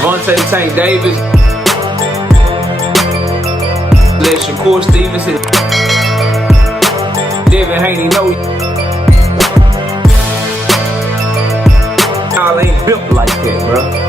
Devontae Tank Davis. Let Shakur Stevenson. Devin Haney know y'all ain't built like that, bro.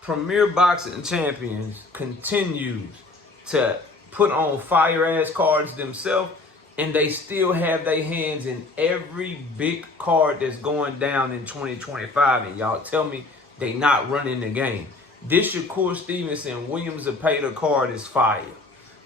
Premier Boxing Champions continues to put on fire-ass cards themselves, and they still have their hands in every big card that's going down in 2025. And y'all tell me they not running the game. This Shakur Stevenson, William Zepeda card is fire.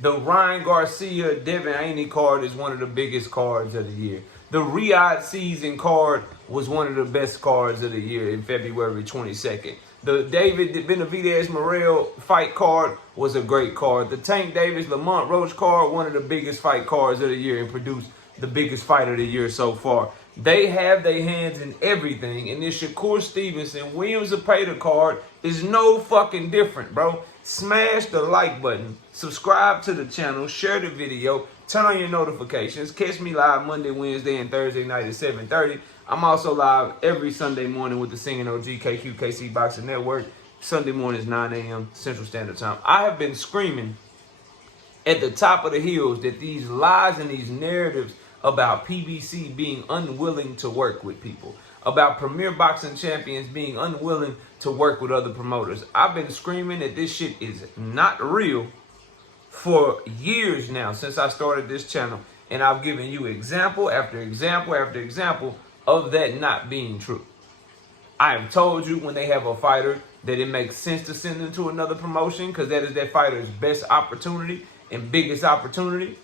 The Ryan Garcia, Devin Haney card is one of the biggest cards of the year. The Riyadh season card was one of the best cards of the year in February 22nd. The David Benavidez Morel fight card was a great card. The Tank Davis Lamont Roach card, one of the biggest fight cards of the year, and produced the biggest fight of the year so far. They have their hands in everything, and this Shakur Stevenson William Zepeda card is no fucking different, bro. Smash the like button, subscribe to the channel, share the video, turn on your notifications. Catch me live Monday, Wednesday, and Thursday night at 7:30. I'm also live every Sunday morning with the Singing OG KQKC Boxing Network. Sunday mornings, 9 a.m. Central Standard Time. I have been screaming at the top of the hills that these lies and these narratives about PBC being unwilling to work with people, about Premier Boxing Champions being unwilling to work with other promoters. I've been screaming that this shit is not real for years now, since I started this channel, and I've given you example after example after example of that not being true. I have told you when they have a fighter that it makes sense to send them to another promotion because that is that fighter's best opportunity and biggest opportunity,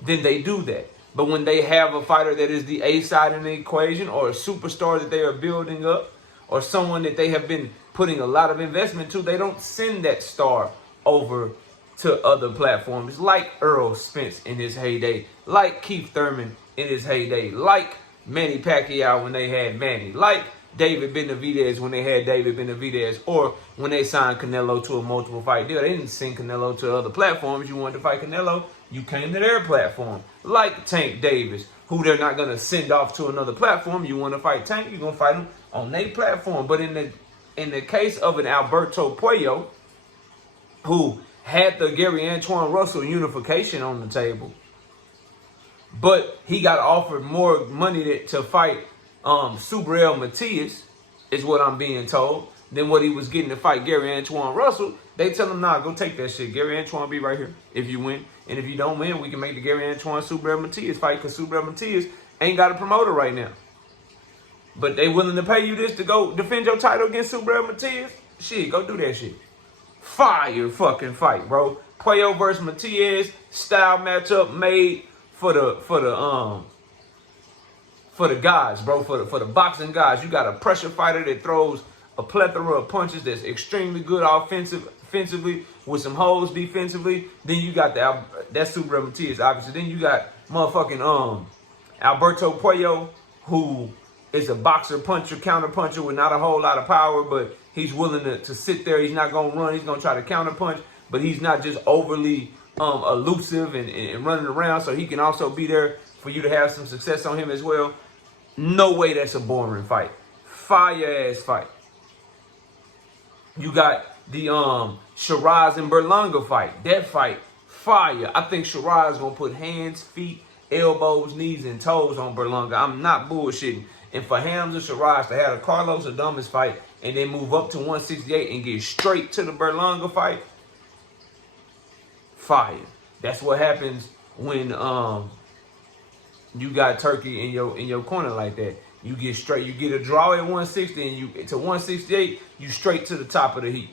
then they do that. But when they have a fighter that is the A side in the equation, or a superstar that they are building up, or someone that they have been putting a lot of investment to, they don't send that star over to other platforms like Earl Spence in his heyday, like Keith Thurman in his heyday, like Manny Pacquiao when they had Manny, like David Benavidez when they had David Benavidez, or when they signed Canelo to a multiple fight deal. They didn't send Canelo to other platforms. You wanted to fight Canelo, you came to their platform. Like Tank Davis, who they're not going to send off to another platform. You want to fight Tank, you're going to fight him on their platform. But in the case of an Alberto Puello, who had the Gary Antoine Russell unification on the table, but he got offered more money to fight Subriel Matias, is what I'm being told, than what he was getting to fight Gary Antoine Russell. They tell him, nah, go take that shit. Gary Antoine be right here if you win. And if you don't win, we can make the Gary Antoine Subriel Matias fight, because Subriel Matias ain't got a promoter right now. But they willing to pay you this to go defend your title against Subriel Matias? Shit, go do that shit. Fire fucking fight, bro. Puello versus Matias style matchup made for the guys, bro, for the boxing guys. You got a pressure fighter that throws a plethora of punches that's extremely good offensively with some holes defensively. Then you got that's Subriel Matias, obviously. Then you got motherfucking Alberto Puello, who is a boxer, puncher, counter puncher with not a whole lot of power, but he's willing to sit there. He's not gonna run. He's gonna try to counter punch, but he's not just overly elusive and running around. So he can also be there for you to have some success on him as well. No way that's a boring fight. Fire ass fight. You got the Shiraz and Berlanga fight. That fight, fire. I think Shiraz gonna put hands, feet, elbows, knees, and toes on Berlanga. I'm not bullshitting. And for Hamza Shiraz to have a Carlos Adames fight and then move up to 168 and get straight to the Berlanga fight, fire. That's what happens when you got Turkey in your corner like that. You get straight. You get a draw at 160 and you to 168. You straight to the top of the heat.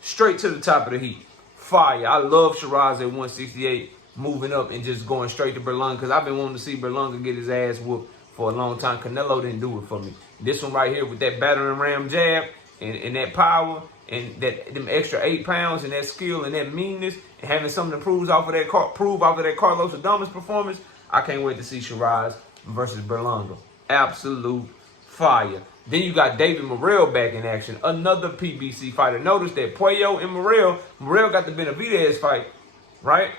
Straight to the top of the heat. Fire. I love Shiraz at 168 moving up and just going straight to Berlanga, because I've been wanting to see Berlanga get his ass whooped for a long time. Canelo didn't do it for me. This one right here with that battering ram jab and that power and them extra 8 pounds and that skill and that meanness and having something to prove off of that Carlos Adames performance. I can't wait to see Shiraz versus Berlanga. Absolute fire. Then you got David Morrell back in action, another PBC fighter. Notice that Puello and Morrell got the Benavidez fight, right?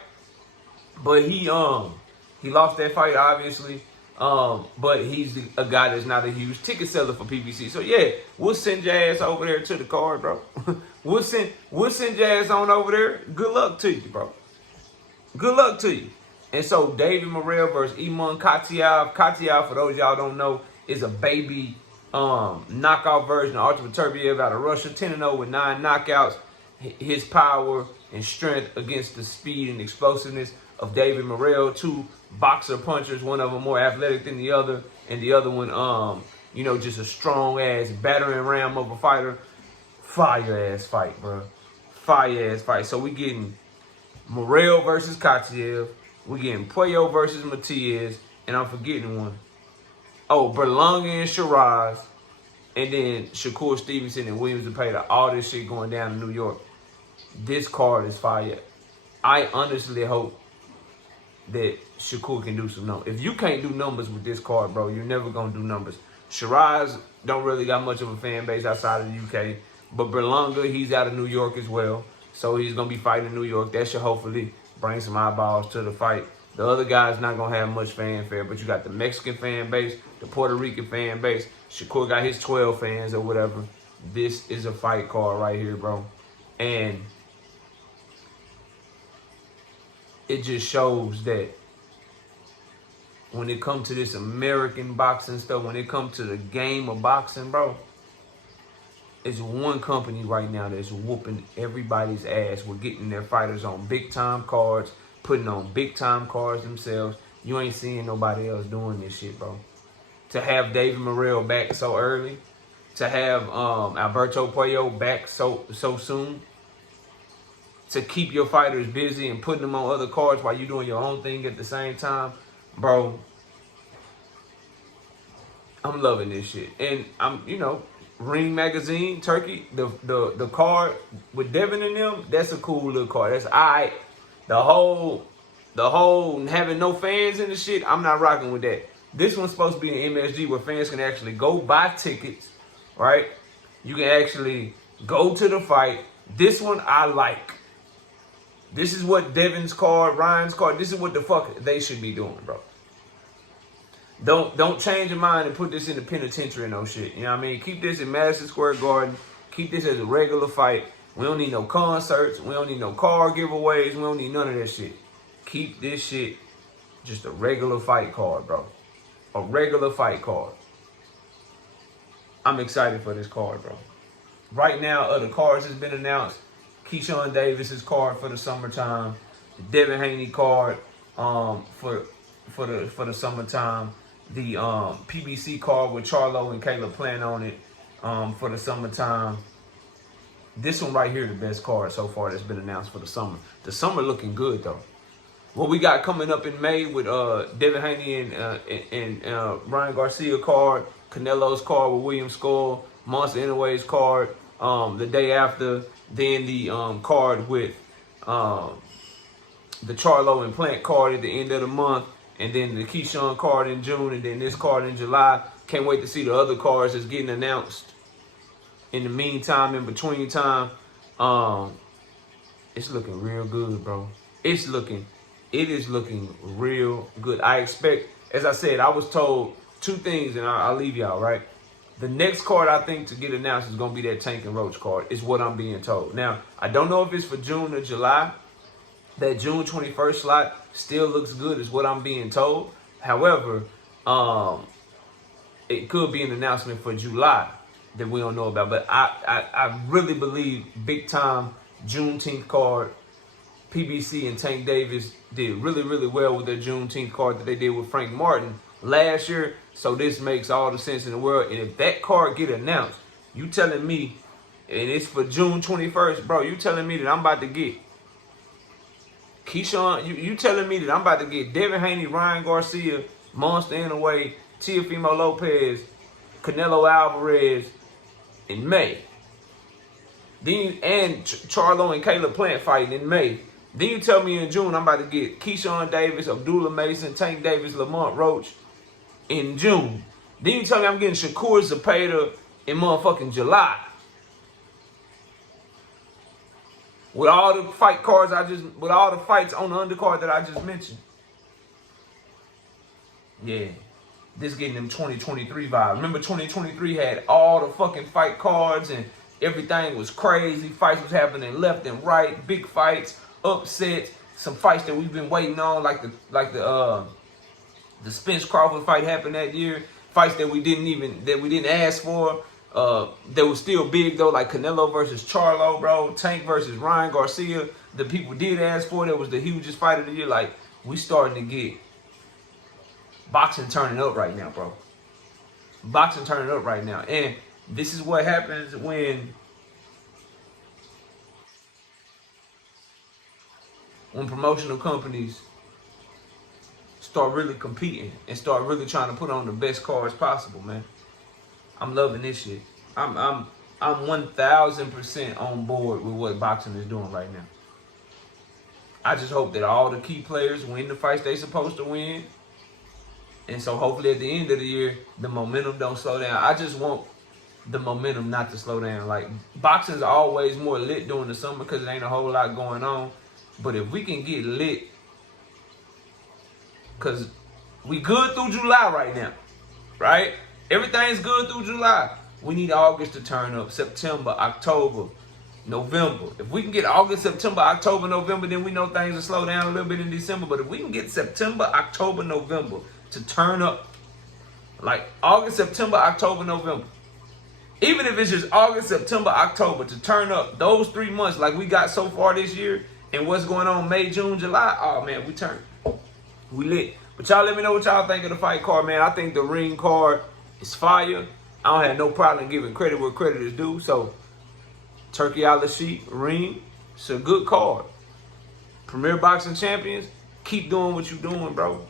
But he lost that fight, obviously. But he's a guy that's not a huge ticket seller for PBC. So yeah, we'll send your ass over there to the card, bro. we'll send your ass on over there. Good luck to you, bro. Good luck to you. And so David Morrell versus Iman Katiev. Katiev, for those y'all don't know, is a baby knockout version of Artur Beterbiev out of Russia. 10-0 with 9 knockouts. His power and strength against the speed and explosiveness of David Morrell. 2 boxer punchers, one of them more athletic than the other, and the other one, you know, just a strong ass battering ram of a fighter. Fire ass fight, bro. Fire ass fight. So we getting Morrell versus Katiev. We getting Puello versus Matias, and I'm forgetting one. Oh, Berlanga and Shiraz, and then Shakur, Stevenson, and Williams Zepeda. All this shit going down in New York. This card is fire. I honestly hope that Shakur can do some numbers. If you can't do numbers with this card, bro, you're never going to do numbers. Shiraz don't really got much of a fan base outside of the UK. But Berlanga, he's out of New York as well. So he's going to be fighting in New York. That should hopefully bring some eyeballs to the fight. The other guy's not going to have much fanfare, but you got the Mexican fan base, the Puerto Rican fan base. Shakur got his 12 fans or whatever. This is a fight card right here, bro. And it just shows that when it comes to this American boxing stuff, when it comes to the game of boxing, bro, it's one company right now that's whooping everybody's ass with getting their fighters on big-time cards, putting on big-time cards themselves. You ain't seeing nobody else doing this shit, bro. To have David Morrell back so early, to have Alberto Puello back so soon, to keep your fighters busy and putting them on other cards while you're doing your own thing at the same time, bro, I'm loving this shit. And I'm, you know, Ring Magazine, Turkey, the card with Devin and them, that's a cool little card. That's all right. The whole having no fans in the shit, I'm not rocking with that. This one's supposed to be an MSG where fans can actually go buy tickets, right? You can actually go to the fight. This one I like. This is what Devin's card, Ryan's card, this is what the fuck they should be doing, bro. Don't change your mind and put this in the penitentiary and no shit. You know what I mean? Keep this in Madison Square Garden. Keep this as a regular fight. We don't need no concerts. We don't need no car giveaways. We don't need none of that shit. Keep this shit just a regular fight card, bro. A regular fight card. I'm excited for this card, bro. Right now, the cards has been announced. Keyshawn Davis's card for the summertime. The Devin Haney card for the summertime. The PBC card with Charlo and Caleb Plant on it for the summertime. This one right here, the best card so far that's been announced for the summer. The summer looking good, though. What we got coming up in May with Devin Haney and Ryan Garcia card, Canelo's card with William Skull, Monster Inoue's card the day after, then the card with the Charlo and Plant card at the end of the month, and then the Keyshawn card in June, and then this card in July. Can't wait to see the other cards that's getting announced. In the meantime, in between time, it's looking real good, bro. It is looking real good. I expect, as I said, I was told 2 things, and I'll leave y'all, right? The next card I think to get announced is going to be that Tank and Roach card, is what I'm being told. Now, I don't know if it's for June or July. That June 21st slot still looks good, is what I'm being told. However, it could be an announcement for July that we don't know about. But I really believe big time Juneteenth card. PBC and Tank Davis did really, really well with their Juneteenth card that they did with Frank Martin last year. So this makes all the sense in the world. And if that card get announced, you telling me, and it's for June 21st, bro, you telling me that I'm about to get Keyshawn, you telling me that I'm about to get Devin Haney, Ryan Garcia, Monster Inoue, Teofimo Lopez, Canelo Alvarez in May. Then and Charlo and Caleb Plant fighting in May. Then you tell me in June I'm about to get Keyshawn Davis, Abdullah Mason, Tank Davis, Lamont Roach in June. Then you tell me I'm getting Shakur, Zepeda in motherfucking July. With all the fight cards with all the fights on the undercard that I just mentioned. Yeah. This getting them 2023 vibes. Remember 2023 had all the fucking fight cards and everything was crazy. Fights was happening left and right. Big fights, upsets, some fights that we've been waiting on, like the Spence Crawford fight happened that year. Fights that we didn't ask for. That was still big though, like Canelo versus Charlo, bro. Tank versus Ryan Garcia. The people did ask for. That was the hugest fight of the year. Like, we starting to get boxing turning up right now, bro. Boxing turning up right now. And this is what happens when promotional companies start really competing and start really trying to put on the best cards possible, man. I'm loving this shit. I'm 1000% on board with what boxing is doing right now. I just hope that all the key players win the fights they supposed to win. And so hopefully at the end of the year, the momentum don't slow down. I just want the momentum not to slow down. Like, boxing's always more lit during the summer because there ain't a whole lot going on. But if we can get lit, because we good through July right now, right? Everything's good through July. We need August to turn up, September, October, November. If we can get August, September, October, November, then we know things will slow down a little bit in December. But if we can get September, October, November to turn up, like August, September, October, November, even if it's just August, September, October to turn up those 3 months like we got so far this year, and what's going on May, June, July, oh man, we turn. We lit. But y'all let me know what y'all think of the fight card, man. I think the ring card is fire. I don't have no problem giving credit where credit is due. So, Turkey out the sheet, ring, it's a good card. Premier Boxing Champions, keep doing what you're doing, bro.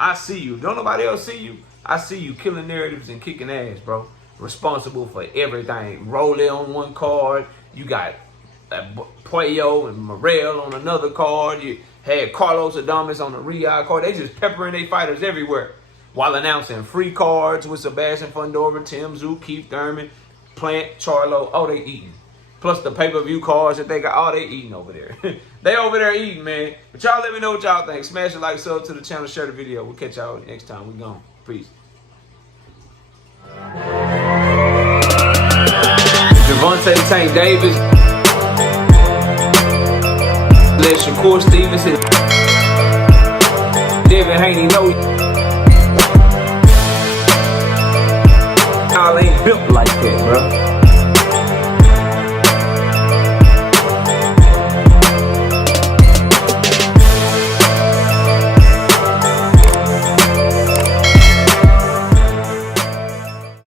I see you. Don't nobody else see you? I see you killing narratives and kicking ass, bro. Responsible for everything. Rolly on one card. You got Puello and Morel on another card. You had Carlos Adames on the Riyadh card. They just peppering their fighters everywhere while announcing free cards with Sebastian Fundora, Tim Tszyu, Keith Thurman, Plant, Charlo. Oh, they eating. Plus the pay-per-view cards that they got. Oh, they eating over there. They over there eating, man. But y'all let me know what y'all think. Smash a like, sub to the channel, share the video. We'll catch y'all next time. We gone. Peace. Devontae Tank Davis. Let Shakur Stevenson. Devin Haney know y'all ain't built like that, bro.